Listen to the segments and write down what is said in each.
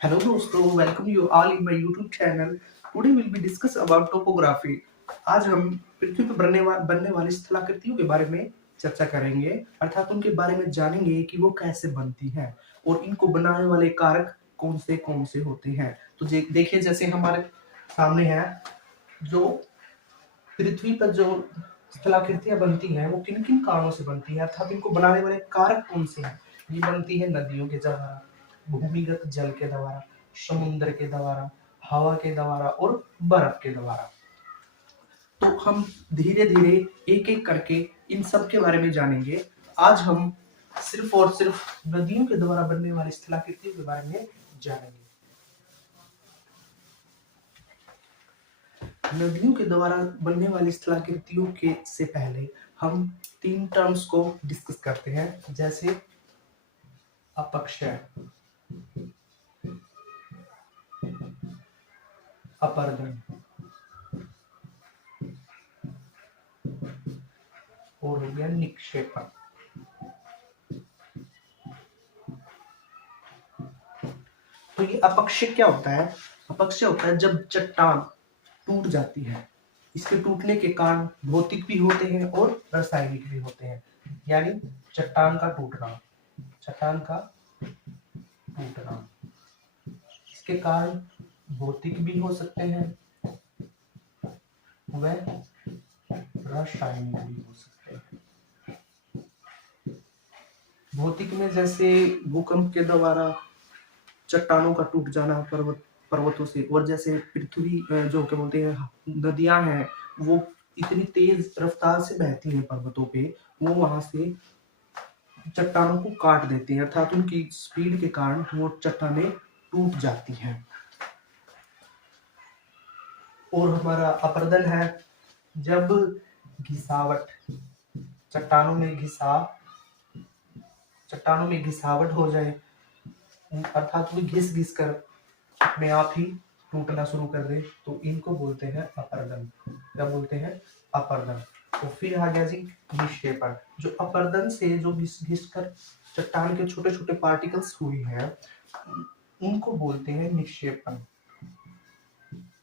Hello दोस्तों, welcome you all in my YouTube channel. Today we'll be discuss about topography. आज हम पृथ्वी पर बनने वाली स्थलाकृतियों के बारे में चर्चा करेंगे, अर्थात उनके बारे में जानेंगे कि वो कैसे बनती हैं और इनको बनाने वाले कारक कौन से होते हैं। तो देखिए, जैसे हमारे सामने है, जो पृथ्वी पर जो स्थलाकृतियां बनती हैं वो किन किन कारणों से बनती है, अर्थात इनको बनाने वाले कारक कौन से हैं। ये बनती है नदियों के द्वारा, भूमिगत जल के द्वारा, समुद्र के द्वारा, हवा के द्वारा और बर्फ के द्वारा। तो हम धीरे धीरे एक एक करके इन सब के बारे में जानेंगे। आज हम सिर्फ और सिर्फ नदियों के द्वारा बनने वाली स्थलाकृतियों के बारे में जानेंगे। नदियों के द्वारा बनने वाली स्थलाकृतियों के से पहले हम तीन टर्म्स को डिस्कस करते हैं, जैसे अपक्षय, अपरदन और हो गया निक्षेपण। तो ये अपक्षय क्या होता है? अपक्षय होता है जब चट्टान टूट जाती है। इसके टूटने के कारण भौतिक भी होते हैं और रासायनिक भी होते हैं। यानी चट्टान का टूटना, चट्टान का टूटना, इसके कारण भौतिक भी हो सकते हैं व रासायनिक भी हो सकते हैं। भौतिक में जैसे भूकंप के द्वारा चट्टानों का टूट जाना पर्वतों से, और जैसे पृथ्वी जो क्या बोलते हैं नदियां हैं, वो इतनी तेज रफ्तार से बहती हैं पर्वतों पे, वो वहां से चट्टानों को काट देती हैं, अर्थात उनकी स्पीड के कारण वो चट्टानें टूट जाती हैं। और हमारा अपरदन है जब घिसावट, चट्टानों में घिसावट हो जाए, अर्थात वो घिस घिस कर अपने आप ही टूटना शुरू कर दे, तो इनको बोलते हैं अपरदन। क्या बोलते हैं? अपरदन। तो फिर आ गया जी निक्षेपण। जो अपरदन से जो घिस घिस कर चट्टान के छोटे छोटे पार्टिकल्स हुई हैं, उनको बोलते हैं निक्षेपण।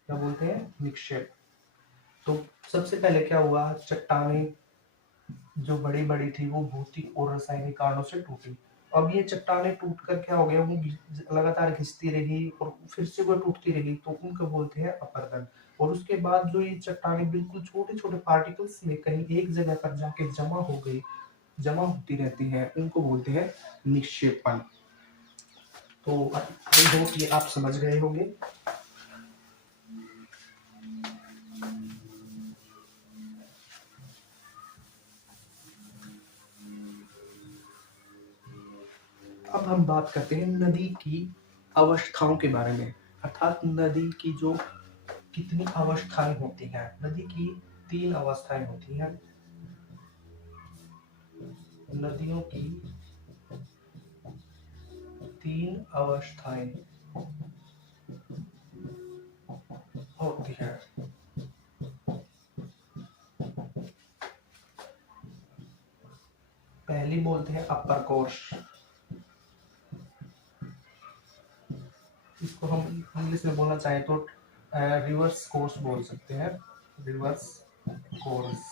क्या बोलते हैं? निक्षेप। तो सबसे पहले क्या हुआ, चट्टानें जो बड़ी बड़ी थी वो भौतिक और रासायनिक कारणों से टूटी। अब ये चट्टानें टूट कर क्या हो गया, वो लगातार घिसती रही और फिर से वो टूटती रही, तो उनको बोलते हैं अपरदन। और उसके बाद जो ये चट्टानें बिल्कुल छोटे छोटे पार्टिकल्स में कहीं एक जगह पर जाके जमा होती रहती हैं, उनको बोलते हैं निक्षेपण। तो आई होप ये आप समझ गए होंगे। अब हम बात करते हैं नदी की अवस्थाओं के बारे में, अर्थात नदी की जो कितनी अवस्थाएं होती हैं। नदी की तीन अवस्थाएं होती हैं। नदियों की तीन अवस्थाएं होती हैं। पहली बोलते हैं अपर कोर्स, इसको हम इंग्लिश में बोलना चाहें तो रिवर्स कोर्स बोल सकते हैं, रिवर्स कोर्स।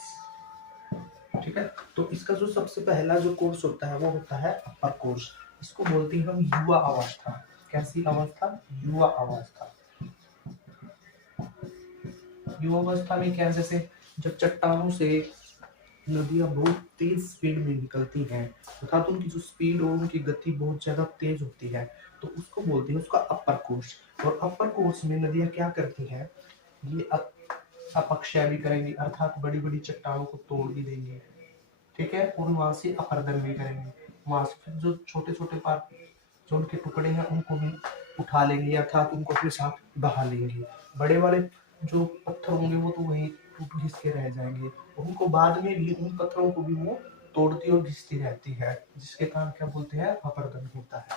ठीक है, तो इसका जो सबसे पहला जो कोर्स होता है वो होता है अपर कोर्स। इसको बोलते हैं हम युवा अवस्था। कैसी अवस्था? युवा अवस्था। युवा अवस्था में क्या, जैसे जब चट्टानों से नदियां बहुत तेज स्पीड में निकलती हैं, अर्थात उनकी जो स्पीड और उनकी गति बहुत ज्यादा तेज होती है, तो उसको बोलते हैं उसका अपर कोर्स। और अपर कोर्स में नदियां क्या करती हैं, ये अपक्षय भी करेंगी, अर्थात बड़ी बड़ी चट्टानों को तोड़ भी देंगे। ठीक है, और वहां से अपरदन भी करेंगे, वहां से फिर जो छोटे छोटे पार्ट जो उनके टुकड़े हैं उनको भी उठा लेंगे, अर्थात उनको अपने साथ बहा लेंगे। बड़े वाले जो पत्थर होंगे वो तो वहीं टूट घिस के रह जाएंगे, उनको बाद में भी उन पत्थरों को भी वो तोड़ती और घिसती रहती है, जिसके कारण क्या बोलते हैं? अपरदन होता है।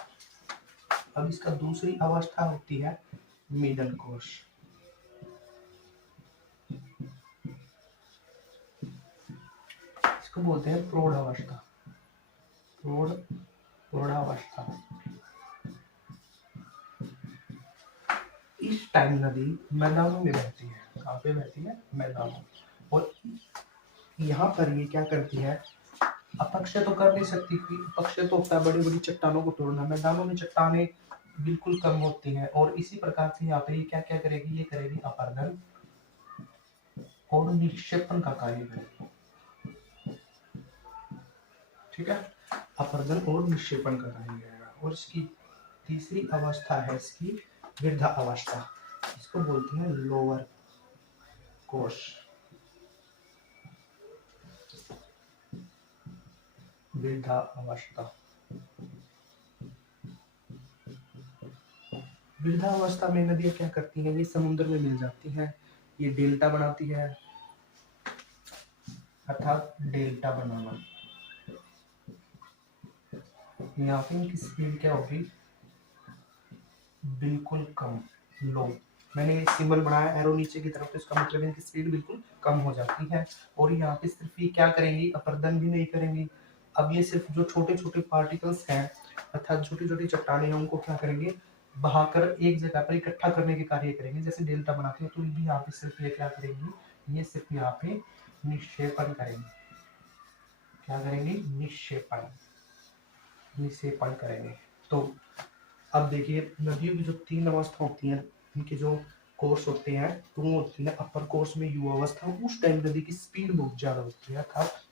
अब इसका दूसरी अवस्था होती है मिडल कोर्स। इसको बोलते हैं प्रौढ़ावस्था। प्रौढ़ावस्था। इस टाइम नदी मैदानों में बहती है। कहाँ पे बहती है? मैदानों। और यहाँ पर ये क्या करती है, अपक्ष तो कर नहीं सकती, अपक्ष तो होता है बड़ी बड़ी चट्टानों को तोड़ना। मैदानों में चट्टाने बिल्कुल कम होती हैं, और इसी प्रकार से यहाँ पे ये क्या क्या करेगी, ये करेगी अपरदन और निक्षेपण का कार्य करेगी। ठीक है, अपरदन और निक्षेपण का कार्य करेगा। और इसकी तीसरी अवस्था है इसकी वृद्धा अवस्था, इसको बोलते हैं लोअर कोर्स, वृद्धा अवस्था। वृद्धावस्था में नदियां क्या करती हैं, ये समुद्र में मिल जाती हैं, ये डेल्टा बनाती है, अर्थात डेल्टा बनाना। यहाँ पे इनकी स्पीड क्या होगी, बिल्कुल कम, लो। मैंने सिंबल बनाया एरो नीचे की तरफ, तो इसका मतलब इनकी स्पीड बिल्कुल कम हो जाती है। और यहाँ पे सिर्फ ये क्या करेंगी, अपरदन भी नहीं करेंगी। अब ये सिर्फ जो छोटे छोटे पार्टिकल्स हैं, अर्थात छोटी छोटी चट्टानें हैं, उनको क्या करेंगे, बहाकर एक जगह पर इकट्ठा करने के कार्य करेंगे, जैसे डेल्टा बनाते हैं। तो ये भी यहाँ पे सिर्फ ये क्या करेंगी, ये सिर्फ यहाँ पे निक्षेपण करेंगे। क्या करेंगे, निक्षेपण, निक्षेपण करेंगे। तो अब देखिए, नदियों की जो तीन अवस्था होती हैं, इनके जो कोर्स होते हैं, तो वो होती है अपर कोर्स में युवा अवस्था। उस टाइम नदी की स्पीड बहुत ज्यादा होती है, अर्थात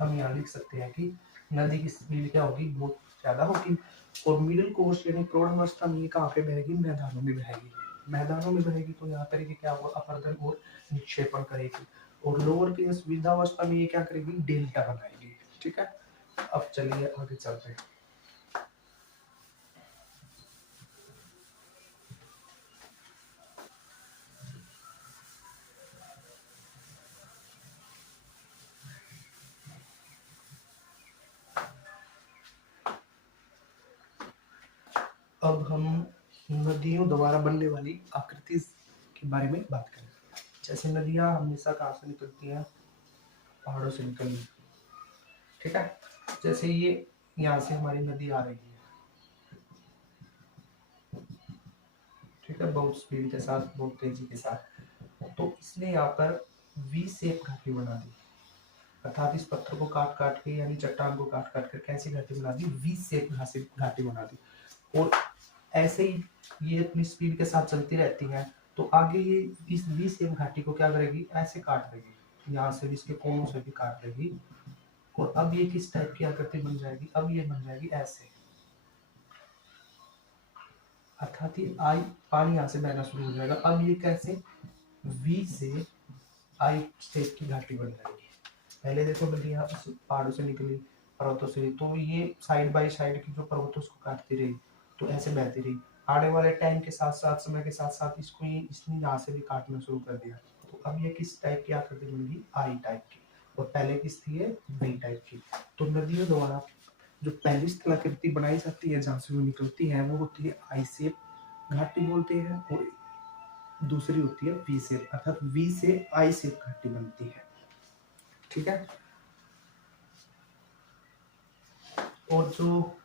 हम यहाँ लिख सकते हैं कि नदी की स्पीड क्या होगी, बहुत ज्यादा होगी। और मिडिल कोर्स यानी प्रौढ़ अवस्था में कहाँ पे बहेगी, मैदानों में बहेगी। मैदानों में बहेगी तो यहाँ पर क्या होगा, अपरदन और निक्षेपण करेगी। और लोअर केस वृद्धावस्था में ये क्या करेगी, डेल्टा बनाएगी। ठीक है, अब चलिए आगे चलते हैं। अब हम नदियों द्वारा बनने वाली आकृति के बारे में बात करें। जैसे नदियां हमेशा कहाँ से निकलती हैं, पहाड़ों से निकली। ठीक है, जैसे ये यहाँ से हमारी नदी आ रही है, ठीक है, बहुत स्पीड के साथ, बहुत तेजी के साथ। तो इसने यहाँ पर वी शेप घाटी बना दी, अर्थात इस पत्थर को काट काट के, यानी चट्टान को काट काट कर कैसी घाटी बना दी, वी शेप घाटी बना दी। और ऐसे ही ये अपनी स्पीड के साथ चलती रहती है, तो आगे ये इस वी शेप घाटी को क्या करेगी, ऐसे काट देगी, यहाँ से भी इसके कोनों से भी काट देगी। और अब ये किस टाइप की आकृति बन जाएगी, अब ये बन जाएगी ऐसे, अर्थात ये आई, पानी यहाँ से बहना शुरू हो जाएगा। अब ये कैसे, वी से आई शेप की घाटी बन जाएगी। पहले देखो नदियां पहाड़ों से निकली, पर्वतों से, तो ये साइड बाय साइड की जो पर्वतों को काटती रही, तो ऐसे बहती रही। आने वाले टाइम के साथ साथ, समय के साथ साथ इसको ये इसने यहाँ से भी काटना शुरू कर दिया। तो अब ये किस टाइप की आकृति बनेगी, आई टाइप की। और पहले किस थी, ये वी टाइप की। तो नदियों द्वारा जो पहली स्थलाकृति बनाई जाती है, जहाँ से वो निकलती है, वो होती है आई शेप घाटी बोलते हैं। और दूसरी होती है वी शेप, अर्थात वी से आई शेप घाटी बनती है। ठीक है, और जो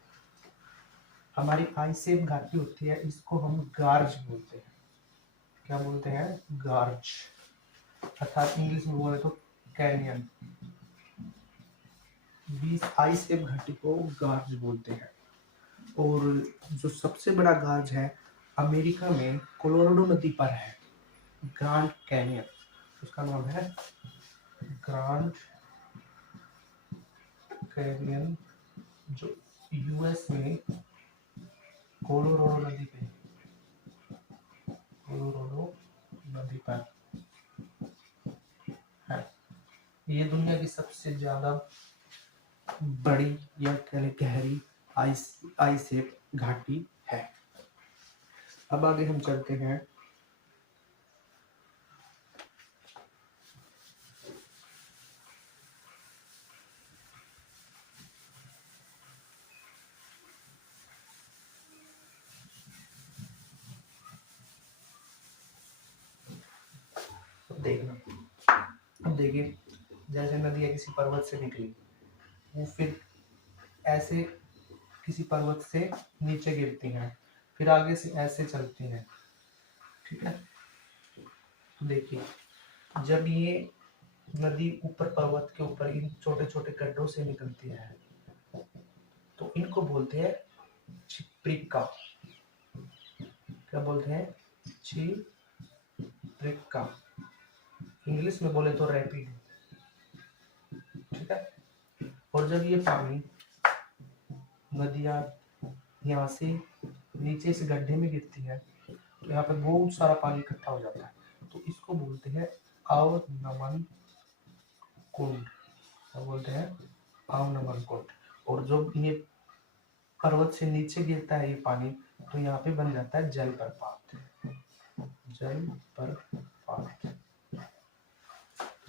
हमारी आई शेप घाटी होती है, इसको हम गार्ज बोलते हैं। क्या बोलते हैं, गार्ज, अर्थात इंग्लिश में बोले तो कैनियन। आई शेप घाटी को गार्ज बोलते हैं। और जो सबसे बड़ा गार्ज है, अमेरिका में कोलोराडो नदी पर है, ग्रांड कैनियन, उसका नाम है ग्रांड कैनियन, जो यूएस में कोलोराडो नदी पे, कोलोराडो नदी पर है। ये दुनिया की सबसे ज्यादा बड़ी या गहरी आई शेप घाटी है। अब आगे हम चलते हैं। देखना, अब देखिए, जैसे नदियाँ किसी पर्वत से निकली, वो फिर ऐसे किसी पर्वत से नीचे गिरती हैं, फिर आगे से ऐसे चलती हैं, ठीक है। तो देखिए, जब ये नदी ऊपर पर्वत के ऊपर इन छोटे छोटे गड्ढों से निकलती है तो इनको बोलते हैं छिप्रिका। क्या बोलते हैं? छिप्रिका। इंग्लिश में बोले तो रैपिड। ठीक है। और जब ये पानी नदियां यहाँ से नीचे से गड्ढे में गिरती है तो यहाँ पे बहुत सारा पानी इकट्ठा हो जाता है, तो इसको बोलते हैं अवनमन कुंड। क्या बोलते हैं? अवनमन कुंड। और जब ये पर्वत से नीचे गिरता है ये पानी तो यहाँ पे बन जाता है जलप्रपात। जलप्रपात।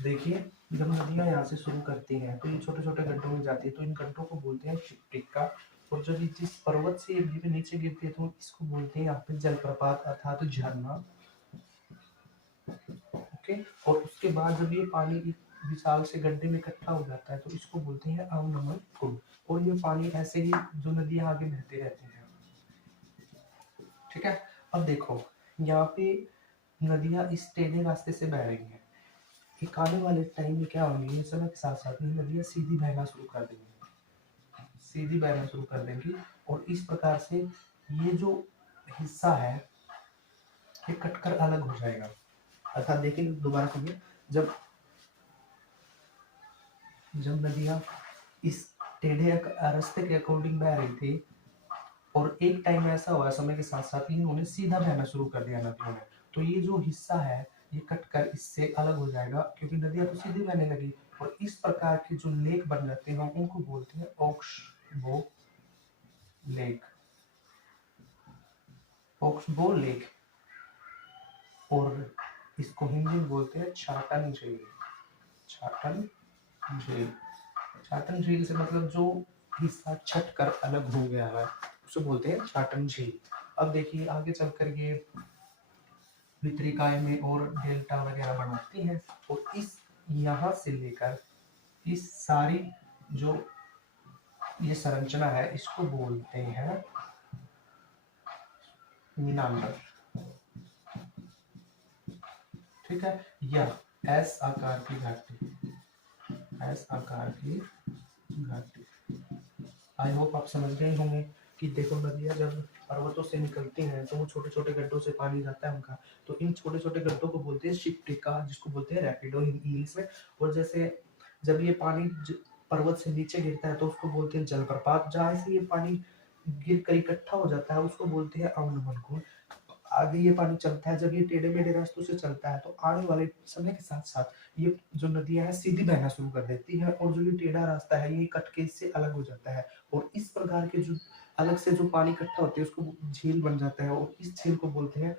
देखिए, जब नदियां यहाँ से शुरू करती हैं तो ये छोटे छोटे गड्ढों में जाती है, तो इन गड्ढों को बोलते हैं शिप्टिका। और जब ये जिस पर्वत से ये नीचे गिरती है तो इसको बोलते हैं यहाँ पे जलप्रपात अर्थात झरना। ओके। और उसके बाद जब ये पानी एक विशाल से गड्ढे में इकट्ठा हो जाता है तो इसको बोलते हैं अवनमन कुंड। और ये पानी ऐसे ही जो नदियां आगे बहते रहते हैं। ठीक है। अब देखो, यहाँ पे नदियां इस टेढ़े रास्ते से बह रही हैं। एक आने वाले टाइम में क्या होंगी, समय के साथ साथ ये नदियां सीधी बहना शुरू कर देंगी। सीधी बहना शुरू कर देंगी और इस प्रकार से ये जो हिस्सा है ये कटकर अलग हो जाएगा। अर्थात देखिए, दोबारा सुनिए, जब जब नदियां इस टेढ़े रास्ते के अकॉर्डिंग बह रही थी और एक टाइम ऐसा हुआ समय के साथ साथ इन्होंने सीधा बहना शुरू कर दिया नदियों में, तो ये जो हिस्सा है ये कटकर इससे अलग हो जाएगा क्योंकि नदियां तो सीधी बहने लगी। और इस प्रकार के जो लेक बन जाते हैं उनको बोलते हैं ऑक्सबो लेक। Oxbow lake. और इसको हिंदी में बोलते हैं छाटन झील। छाटन झील। छाटन झील से मतलब जो हिस्सा छट कर अलग हो गया है उसे बोलते हैं छाटन झील। अब देखिए, आगे चलकर ये वितरिकाएं में और डेल्टा वगैरह बनाती हैं और इस यहाँ से लेकर इस सारी जो ये संरचना है इसको बोलते हैं मीनांडर। ठीक है। यह एस आकार की घाटी। एस आकार की घाटी। आई होप आप समझ गए होंगे कि देखो, नदियां जब पर्वतों से निकलती हैं तो वो छोटे छोटे गड्ढों से पानी जाता है उनका, तो इन छोटे छोटे गड्ढों को बोलते हैं शिप्टिका, जिसको बोलते हैं रैपिडो इंग्लिश में। और जैसे जब ये पानी पर्वत से नीचे गिरता है तो उसको बोलते हैं जलप्रपात। जहाँ से ये पानी गिर कर इकट्ठा हो जाता है उसको बोलते हैं अवनमन कुंड। आगे ये पानी चलता है, जब ये टेढ़े मेढ़े रास्तों से चलता है तो आने वाले समय के साथ साथ ये जो नदियां हैं सीधी बहना शुरू कर देती है और जो ये टेढ़ा रास्ता है ये कट के इससे अलग हो जाता है। और इस प्रकार के जो अलग से जो पानी इकट्ठा होते हैं उसको झील बन जाता है और इस झील को बोलते हैं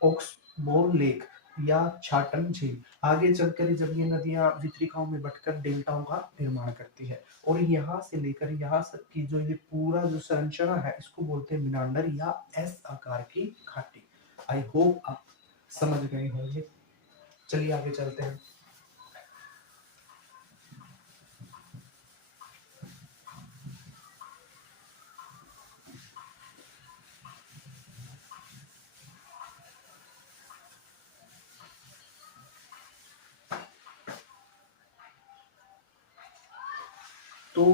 ऑक्सबो लेक या छाटन झील। आगे चलकर जब ये नदियां वितरिकाओं में बटकर डेल्टाओं का निर्माण करती है और यहाँ से लेकर यहाँ तक की जो ये पूरा जो संरचना है इसको बोलते हैं मीनांडर या एस आकार की घाटी। आई होप आप समझ गए होंगे। चलिए आगे चलते हैं। तो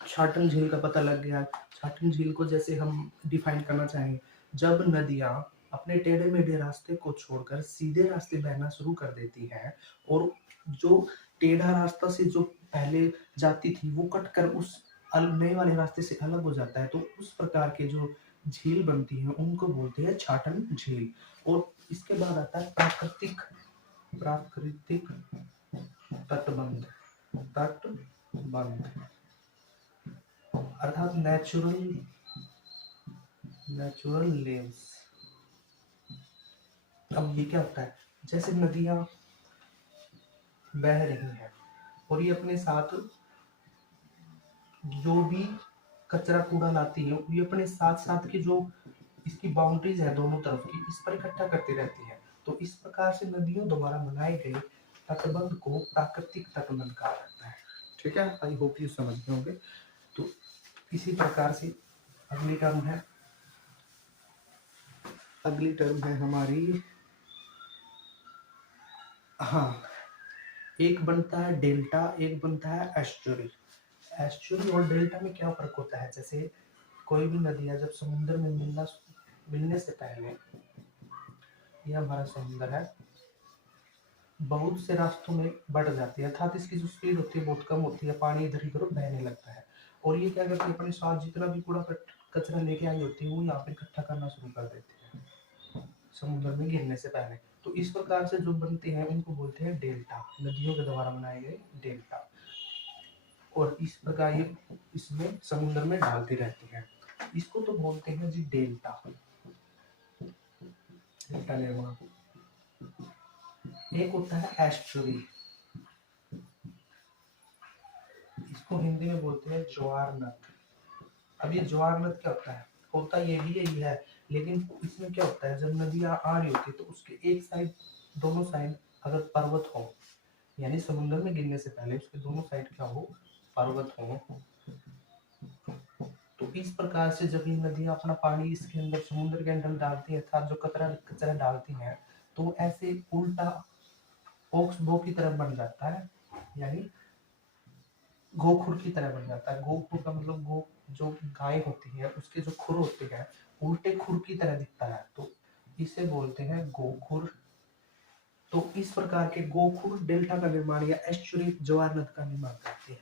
छाटन झील का पता लग गया। छाटन झील को जैसे हम डिफाइन करना चाहें, जब नदियां अपने टेढ़े मेढ़े रास्ते को छोड़कर सीधे रास्ते बहना शुरू कर देती हैं और जो टेढ़ा रास्ता से जो पहले जाती थी वो कटकर उस नए वाले रास्ते से अलग हो जाता है, तो उस प्रकार के जो झील बनती है उनको बोलते हैं छाटन झील। और इसके बाद आता है प्राकृतिक प्राकृतिक तटबंध। तटबंध अर्थात नेचुरल लेव्स। अब ये क्या होता है, जैसे नदियां बह रही हैं और ये अपने साथ जो भी कचरा कूड़ा लाती है ये अपने साथ साथ की जो इसकी बाउंड्रीज है दोनों तरफ की इस पर इकट्ठा करती रहती है। तो इस प्रकार से नदियों द्वारा बनाए गए तटबंध को प्राकृतिक तटबंध कहा जाता है। ठीक है। आई होप यू समझ गए होंगे। तो इसी प्रकार से अगली टर्म है अगली टर्म है हमारी, हाँ, एक बनता है डेल्टा, एक बनता है एस्चुरी। एस्चुरी और डेल्टा में क्या फर्क होता है, जैसे कोई भी नदियाँ जब समुद्र में मिलने से पहले, ये हमारा समुद्र है, बहुत से रास्तों में बढ़ जाती है, अर्थात इसकी जो स्पीड होती है बहुत कम होती है, पानी इधर की तरफ बहने लगता है। और ये क्या करती है, अपने साथ जितना भी कूड़ा कचरा लेके आई होती है वो यहाँ पे इकट्ठा करना शुरू कर देती है समुद्र में गिरने से पहले। तो इस प्रकार से जो बनते हैं उनको बोलते हैं डेल्टा, नदियों के द्वारा बनाए गए डेल्टा। और इस प्रकार ये इसमें समुद्र में डालती रहती है, इसको तो बोलते हैं जी डेल्टा, डेल्टा निर्माण। एक होता है एस्चुरी, इसको हिंदी में बोलते हैं ज्वार नद। अब ये ज्वार नद क्या होता है, होता ये भी यही है, लेकिन इसमें क्या होता है, जब नदियां आ रही होती है तो उसके एक साइड, दोनों साइड अगर पर्वत हो, यानी समुद्र में गिरने से पहले उसके दोनों साइड क्या हो, पर्वत हो, तो इस प्रकार से जब ये नदियां अपना पानी इसके अंदर समुद्र के अंदर डालती है, अर्थात जो कचरा कचरा डालती हैं, तो ऐसे उल्टा ओक्स बो की तरह बन जाता है, यानी गोखुर की तरह बन जाता है। गोखुर का मतलब गो, जो गाय होती है उसके जो खुर होते हैं उल्टे खुर की तरह दिखता है, तो इसे बोलते हैं गोखुर। तो इस प्रकार के गोखुर डेल्टा का निर्माण या एस्चुरी ज्वार नद का निर्माण करते हैं,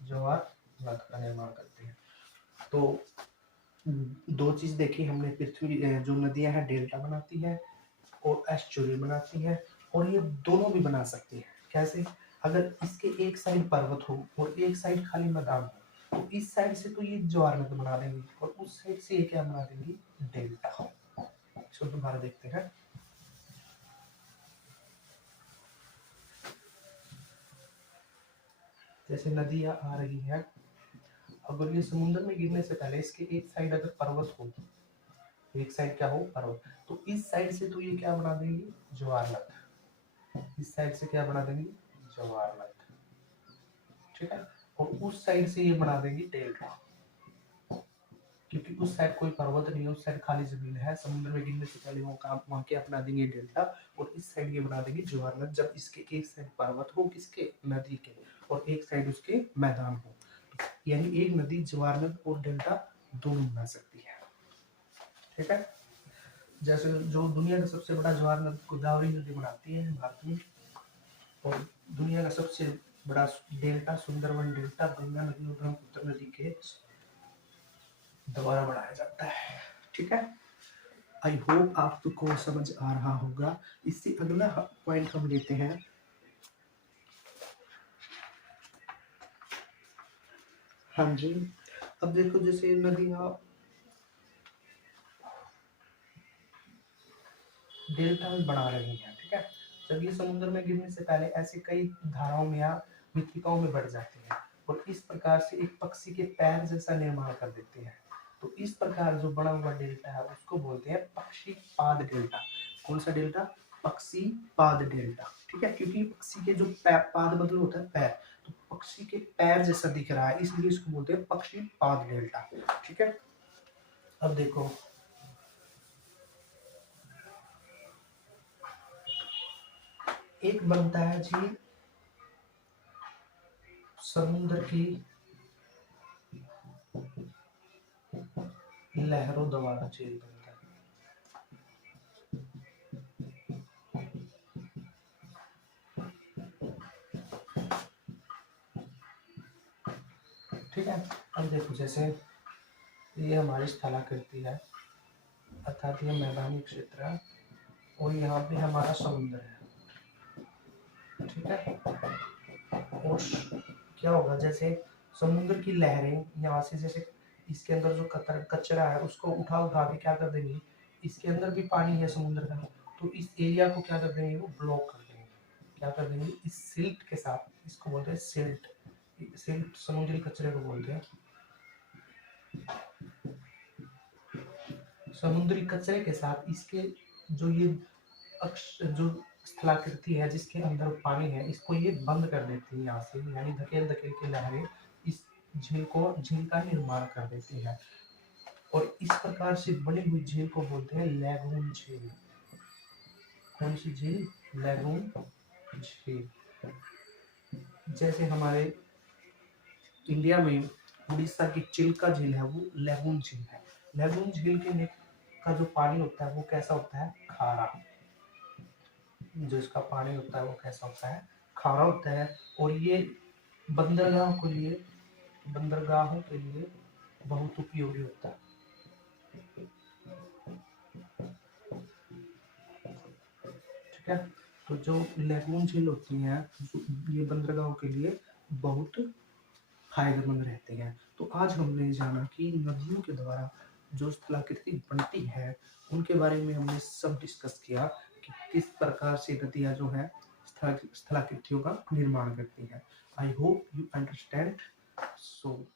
ज्वार नद का निर्माण करते हैं। तो दो चीज देखी हमने, पृथ्वी जो नदियां हैं डेल्टा बनाती है और एस्चुरी बनाती है, और ये दोनों भी बना सकती है। कैसे, अगर इसके एक साइड पर्वत हो और एक साइड खाली मैदान हो, तो इस साइड से तो ये ज्वार नद बना देंगी और उस साइड से ये क्या बना देंगी, डेल्टा। इसको दोबारा देखते हैं। जैसे नदियां आ रही है, अगर ये समुद्र में गिरने से पहले इसके एक साइड अगर पर्वत हो, एक साइड क्या हो, पर्वत, तो इस साइड से तो ये क्या बना देंगी, ज्वार नद, इस साइड से क्या बना देंगी, ज्वार नद, ठीक है। और उस साइड से ये बना देंगी डेल्टा, क्योंकि उस साइड कोई पर्वत नहीं है, उस साइड खाली जमीन है, समुद्र में गिरने से पहले वहां के अपना देंगे डेल्टा, और इस साइड ये बना देंगे ज्वार नद, जब इसके एक साइड पर्वत हो, किसके, नदी के, और एक साइड उसके मैदान हो, यानी एक नदी ज्वार नद और डेल्टा दोनों बना सकती है, ठीक है। जैसे जो दुनिया का सबसे बड़ा ज्वार नद गोदावरी नदी बनाती है भारत में, और दुनिया का सबसे बड़ा डेल्टा सुंदरवन डेल्टा गंगा नदी और ब्रह्मपुत्र नदी के द्वारा बनाया जाता है, ठीक है। आई होप आपको समझ आ रहा होगा। इससे अगला पॉइंट हम लेते हैं, हाँ जी। अब देखो जैसे नदियां डेल्टा में बना रही हैं, ठीक है, जब ये समुद्र में गिरने से पहले ऐसे कई धाराओं में या मृत्तिकाओं में बढ़ जाती है, और इस प्रकार से एक पक्षी के पैर जैसा निर्माण कर देते हैं। तो इस प्रकार जो बना हुआ डेल्टा है उसको बोलते हैं पक्षी पाद डेल्टा। कौन सा डेल्टा, पक्षी पाद डेल्टा, ठीक है, क्योंकि पक्षी के जो पाद मतलब होता है पैर, तो पक्षी के पैर जैसा दिख रहा है, इसलिए इसको बोलते हैं पक्षी पाद डेल्टा, ठीक है। अब देखो, एक बनता है जी समुद्र की लहरों द्वारा झील बनता है, ठीक है। अब देखो जैसे ये हमारी स्थलाकृति है, अर्थात ये मैदानी क्षेत्र है, और यहाँ पे हमारा समुद्र है, ठीक है। और क्या होगा, जैसे समुद्र की लहरें यहाँ से, जैसे इसके अंदर जो कचरा है उसको उठा उठा के क्या कर देंगे, इसके अंदर भी पानी है समुद्र का, तो इस एरिया को क्या कर देंगे, वो ब्लॉक कर देंगे, क्या कर देंगे, इस सिल्ट के साथ, इसको बोलते हैं सिल्ट, सिल्ट समुद्री कचरे को बोलते हैं, समुद्री कचरे के साथ इसके जो ये जो स्थलाकृति है जिसके अंदर पानी है, इसको ये बंद कर देती है यहाँ से, यानी धकेल धकेल के लहरें इस झील का निर्माण कर देती है। और इस प्रकार से बनी हुई झील को बोलते हैं लैगून झील। कौन सी झील? लैगून झील। जैसे हमारे इंडिया में उड़ीसा की चिल्का झील है, वो लैगून झील है। लैगून झील के का जो पानी होता है वो कैसा होता है? खारा। जो इसका पानी होता है वो कैसा होता है? खारा होता है। और ये बंदरगाहों के लिए बहुत उपयोगी होता है। ठीक है, तो जो लैगून झील होती है ये बंदरगाहों के लिए बहुत फायदेमंद रहते हैं। तो आज हमने जाना कि नदियों के द्वारा जो स्थलाकृति बनती है उनके बारे में हमने सब डिस्कस किया कि किस प्रकार से नदियां जो है स्थलाकृतियों का निर्माण करती है। I hope you understand. So